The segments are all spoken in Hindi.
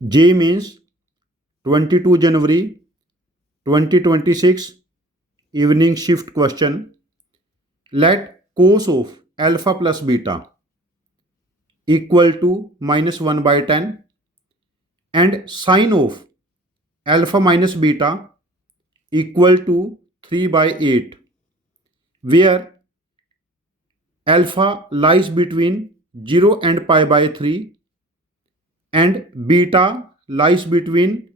J means 22 January 2026 evening shift question. Let cos of alpha plus beta equal to minus 1 by 10 and sine of alpha minus beta equal to 3 by 8, where alpha lies between 0 and pi by 3 and beta lies between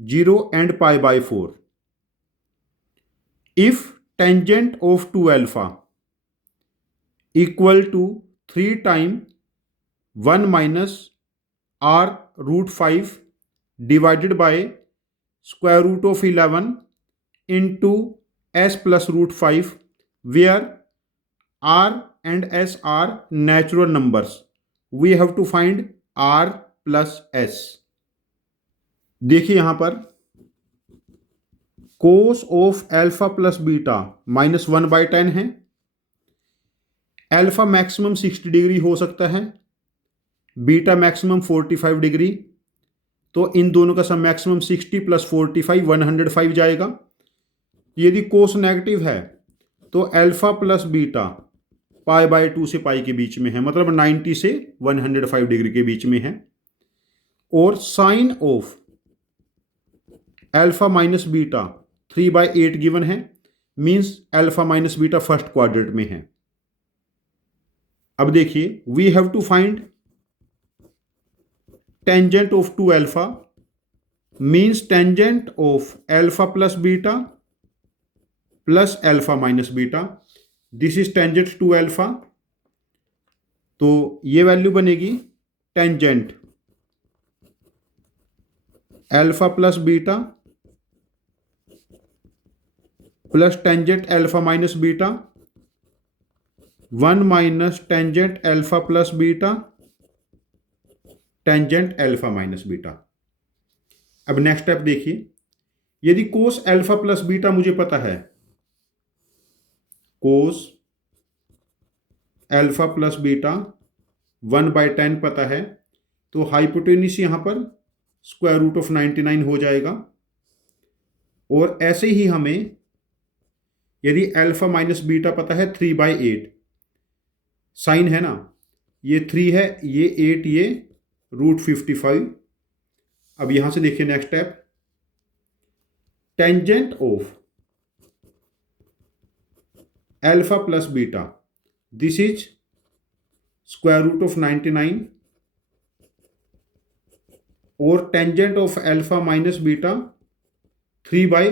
0 and pi by 4. If tangent of 2 alpha equal to 3 times 1 minus r root 5 divided by square root of 11 into s plus root 5, where r and s are natural numbers, we have to find r plus s. देखिए यहां पर cos of alpha plus beta minus 1 by 10 है। एल्फा मैक्सिमम 60 डिग्री हो सकता है, बीटा मैक्सिमम 45 डिग्री, तो इन दोनों का सम मैक्सिमम 60 प्लस 45 105 जाएगा। यदि कोस नेगेटिव है तो alpha plus beta pi by 2 से पाई के बीच में है, मतलब 90 से 105 डिग्री के बीच में है। और sine of alpha minus beta 3 by 8 given है, means alpha minus beta first quadrant में है। अब देखिए, we have to find tangent of 2 alpha, means tangent of alpha plus beta plus alpha minus beta. This is tangent 2 alpha, तो ये वैल्यू बनेगी tangent alpha plus beta plus tangent alpha minus beta 1 minus tangent alpha plus beta tangent alpha minus beta. अब नेक्स्ट स्टेप देखिए, यदि कोस एल्फा प्लस बीटा मुझे पता है, cos alpha plus beta 1 by 10 पता है, तो हाइपोटेन्यूस यहां पर स्क्वायर रूट ऑफ 99 हो जाएगा। और ऐसे ही हमें यदि एल्फा माइनस बीटा पता है 3 बाय 8, साइन है ना, ये 3 है, ये 8, ये रूट 55। अब यहां से देखिए next step, tangent of alpha plus beta, this is square root of 99, और tangent of alpha minus beta 3 by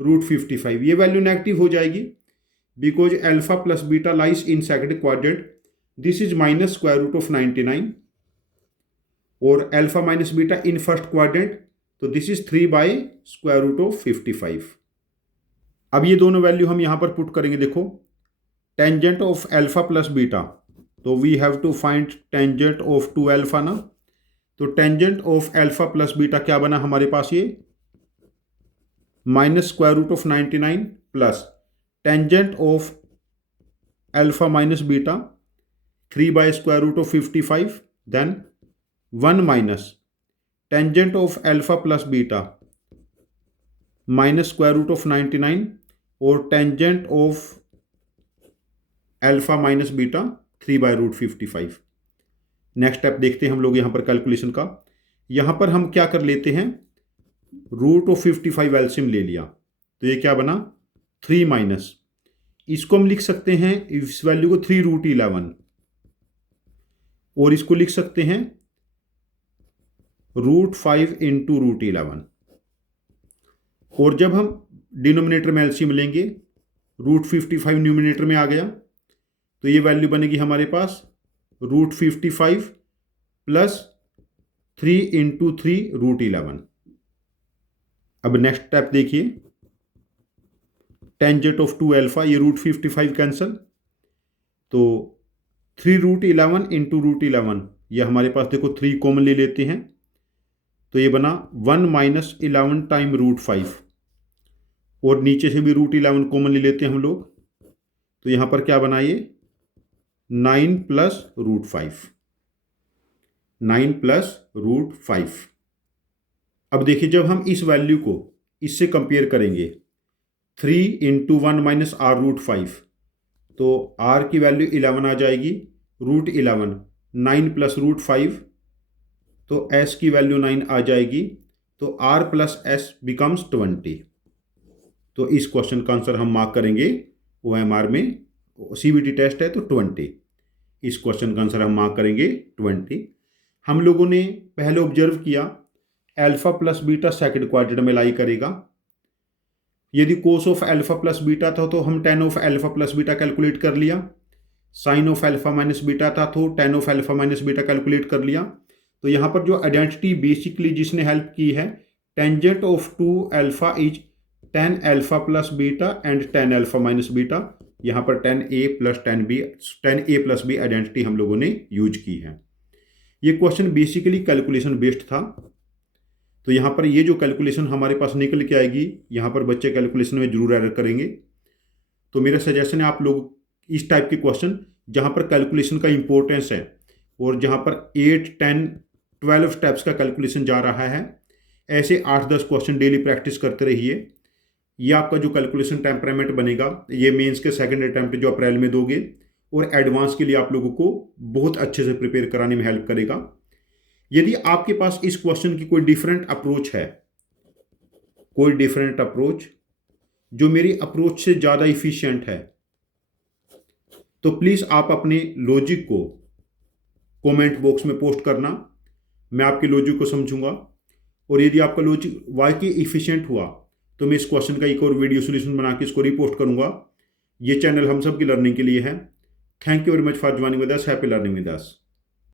root 55। ये वैल्यू नेगेटिव हो जाएगी because alpha plus beta lies in second quadrant. This is minus square root of 99 और alpha minus beta in first quadrant, तो this is 3 by square root of 55। अब ये दोनों वैल्यू हम यहां पर पुट करेंगे। देखो, tangent of alpha plus beta, तो we have to find tangent of 2 alpha ना, तो tangent of alpha plus beta क्या बना हमारे पास, ये minus square root of 99 plus tangent of alpha minus beta 3 by square root of 55, then 1 minus tangent of alpha plus beta minus square root of 99 और tangent of alpha minus beta 3 by root 55। Next step देखते हैं हम लोग यहां पर कैलकुलेशन का। यहां पर हम क्या कर लेते हैं, रूट ऑफ 55 एलसीएम ले लिया, तो ये क्या बना 3 माइनस, इसको हम लिख सकते हैं इस वैल्यू को 3 रूट 11, और इसको लिख सकते हैं रूट 5 इंटू रूट 11। और जब हम डिनोमिनेटर में एलसीएम लेंगे, रूट 55 न्यूमिनेटर में आ गया, तो ये वैल्यू बनेगी हमारे पास रूट 55 प्लस 3 इंटू 3 रूट 11। अब नेक्स्ट स्टेप देखिए, टेंजेंट ऑफ 2 अल्फा, ये रूट 55 कैंसल, तो 3 रूट 11 इंटू रूट 11, ये हमारे पास देखो 3 कॉमन ले लेते हैं, तो ये बना 1 माइनस 11 टाइम रूट 5, और नीचे से भी रूट 11 कॉमन ले लेते हैं हम लोग, तो यहां पर क्या बना, ये 9 प्लस रूट 5, 9 प्लस रूट 5। अब देखिए जब हम इस वैल्यू को इससे कंपेयर करेंगे 3 × 1 माइनस आर रूट 5, तो आर की वैल्यू 11 आ जाएगी, रूट 11 9 प्लस रूट 5, तो एस की वैल्यू 9 आ जाएगी, तो आर प्लस एस बिकम्स 20। तो इस क्वेश्चन का आंसर हम मार्क करेंगे OMR में, CBT टेस्ट है तो 20। इस क्वेश्चन का आंसर हम मार्क करेंगे 20। हम लोगों ने पहले ऑब्जर्व किया alpha plus beta second quadrant में लाई करेगा। यदि cos of alpha plus beta था तो हम tan of alpha plus beta calculate कर लिया, sine of alpha minus beta था तो tan of alpha minus beta calculate कर लिया। तो यहाँ पर जो आइडेंटिटी बेसिकली जिसने हेल्प की है, tangent of 2 alpha is 10 alpha plus beta and 10 alpha minus beta. यहाँ पर 10a plus 10a plus B identity हम लोगों ने यूज की है। ये क्वेश्चन बेसिकली कैलकुलेशन बेस्ड था, तो यहाँ पर ये जो कैलकुलेशन हमारे पास निकल के आएगी, यहाँ पर बच्चे कैलकुलेशन में जरूर एरर करेंगे। तो मेरा सजेशन है आप लोग इस टाइप के क्वेश्चन जहाँ पर कैलकुलेशन का इंपॉर्टेंस है और जहाँ पर 8, 10, 12 स्टेप्स का कैलकुलेशन जा रहा है, ऐसे 8-10 क्वेश्चन डेली प्रैक्टिस करते रहिए। ये आपका जो कैलकुलेशन टेम्परामेंट बनेगा, ये मेंस के सेकंड अटेम्प्ट जो अप्रैल में दोगे और एडवांस के लिए आप लोगों को बहुत अच्छे से प्रिपेयर कराने में हेल्प करेगा। यदि आपके पास इस क्वेश्चन की कोई डिफरेंट अप्रोच है, कोई डिफरेंट अप्रोच जो मेरी अप्रोच से ज़्यादा इफिशिएंट है, तो प्लीज़ आप अपने लॉजिक को कमेंट बॉक्स में पोस्ट करना, मैं आपके लॉजिक को समझूंगा। और यदि आपका लॉजिक वाकई इफिशिएंट हुआ तो मैं इस क्वेश्चन का एक और वीडियो सोल्यूशन बना के इसको रिपोस्ट करूंगा। ये चैनल हम सब की लर्निंग के लिए है। Thank you very much for joining with us. Happy learning with us.